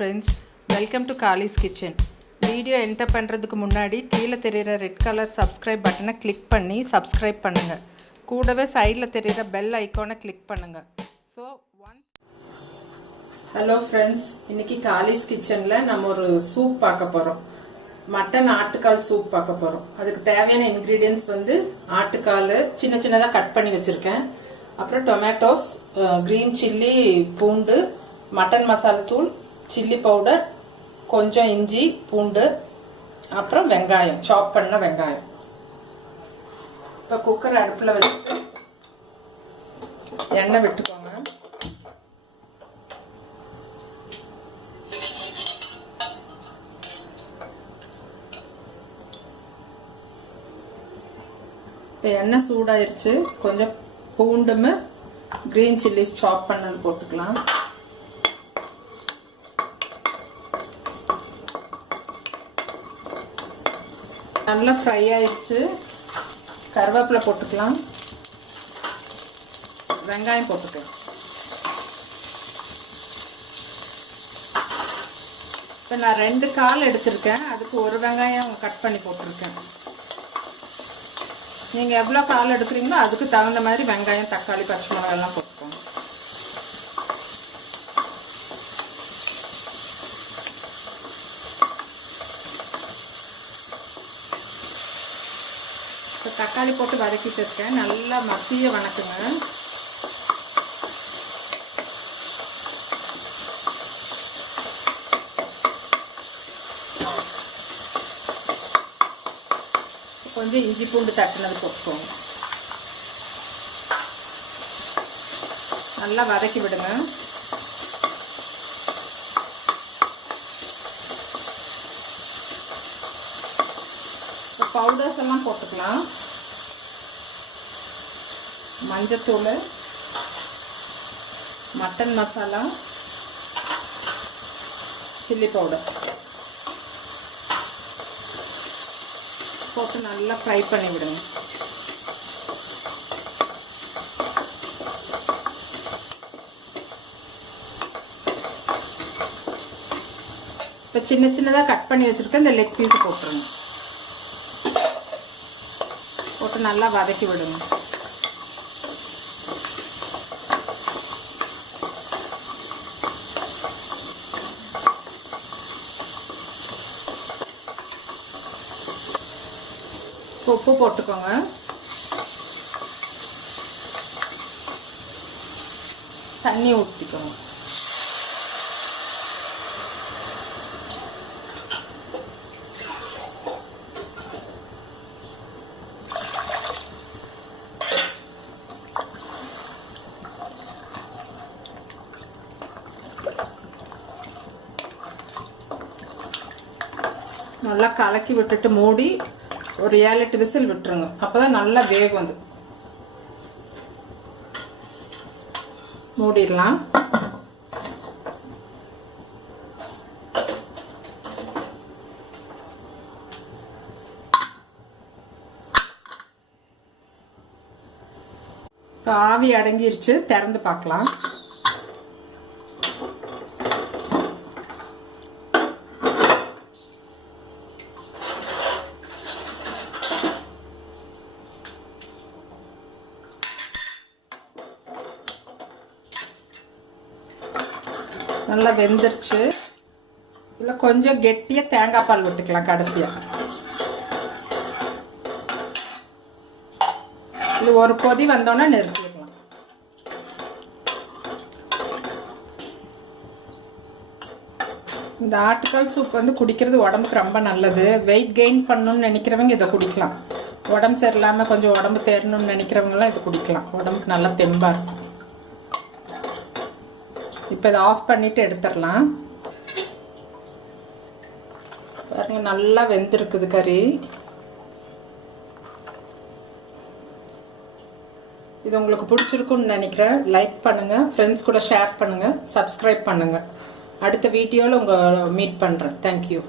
friends, welcome to Kali's Kitchen. Video enter பண்ணுறதுக்கு முன்னாடி கீழே தெரிகிற ரெட் கலர் சப்ஸ்கிரைப் பட்டனை கிளிக் பண்ணி சப்ஸ்கிரைப் பண்ணுங்கள். கூடவே சைடில் தெரிகிற பெல் ஐக்கானை கிளிக் பண்ணுங்கள். ஸோ ஹலோ ஃப்ரெண்ட்ஸ், இன்றைக்கி காலிஸ் கிச்சனில் நம்ம ஒரு சூப் பார்க்க போகிறோம். மட்டன் ஆட்டுக்கால் சூப் பார்க்க போகிறோம். அதுக்கு தேவையான இன்க்ரீடியன்ஸ் வந்து ஆட்டுக்கால் சின்ன சின்னதாக கட் பண்ணி வச்சுருக்கேன். அப்புறம் டொமேட்டோஸ், க்ரீன் சில்லி, பூண்டு, மட்டன் மசாலா தூள், சில்லி பவுடர், கொஞ்சம் இஞ்சி பூண்டு, அப்புறம் வெங்காயம், சாப் பண்ண வெங்காயம். இப்போ குக்கர் அடுப்பில் வச்சுட்டு எண்ணெய் விட்டுக்கோங்க. இப்போ எண்ணெய் சூடாயிருச்சு. கொஞ்சம் பூண்டுமே க்ரீன் சில்லிஸ் சாப் பண்ணது போட்டுக்கலாம். நல்லா ஃப்ரை ஆயிடுச்சு. கருவேப்பிலை போட்டுக்கலாம், வெங்காயம் போட்டுக்கலாம். இப்போ நான் 2 கால் எடுத்திருக்கேன், அதுக்கு ஒரு வெங்காயம் கட் பண்ணி போட்டிருக்கேன். நீங்கள் எவ்வளோ கால் எடுக்கிறீங்களோ அதுக்கு தகுந்த மாதிரி வெங்காயம், தக்காளி, பச்சை மிளகாயெல்லாம் போட்டுக்கோங்க. இப்போ தக்காளி போட்டு வதக்கிட்டு இருக்கேன். நல்லா மசிய வணக்குங்க. கொஞ்சம் இஞ்சி பூண்டு தட்டினது போட்டுக்கோங்க. நல்லா வதக்கி விடுங்க. பவுடர்ஸ் எல்லாம் போட்டுக்கலாம். மஞ்சத்தூள், மட்டன் மசாலா, சில்லி பவுடர் போட்டு நல்லா ஃப்ரை பண்ணி விடுங்க. இப்போ சின்ன சின்னதாக கட் பண்ணி வச்சுருக்கேன். இந்த லெக் பீஸ் போட்டுருங்க. போட்டு நல்லா வதக்கி விடுங்க. உப்பு போட்டுக்கோங்க. தண்ணி ஊற்றிக்கோங்க. நல்லா கலக்கி விட்டுட்டு மூடி ஒரு 7-8 விசில் விட்டுருங்க. அப்போதான் நல்லா வேகும். அது மூடிடலாம். இப்போ ஆவி அடங்கிருச்சு. திறந்து பார்க்கலாம். நல்லா வெந்துருச்சு. இதில் கொஞ்சம் கெட்டியாக தேங்காய் பால் விட்டுக்கலாம் கடைசியாக. இது ஒரு கொதி வந்தோன்னே நிறுத்திடலாம். இந்த ஆட்டுக்கால் சூப் வந்து குடிக்கிறது உடம்புக்கு ரொம்ப நல்லது. வெயிட் கெயின் பண்ணணும்னு நினைக்கிறவங்க இதை குடிக்கலாம். உடம்பு சரியில்லாமல் கொஞ்சம் உடம்பு தேரணும்னு நினைக்கிறவங்களாம் இதை குடிக்கலாம். உடம்புக்கு நல்லா தெம்பாக இருக்கும். இப்போ இதை ஆஃப் பண்ணிவிட்டு எடுத்துடலாம். பாருங்க, நல்லா வெந்திருக்குது கறி. இது உங்களுக்கு பிடிச்சிருக்குன்னு நினைக்கிறேன். லைக் பண்ணுங்கள், ஃப்ரெண்ட்ஸ் கூட ஷேர் பண்ணுங்கள், சப்ஸ்கிரைப் பண்ணுங்கள். அடுத்த வீடியோவில் உங்களை மீட் பண்ணுறேன். தேங்க்யூ.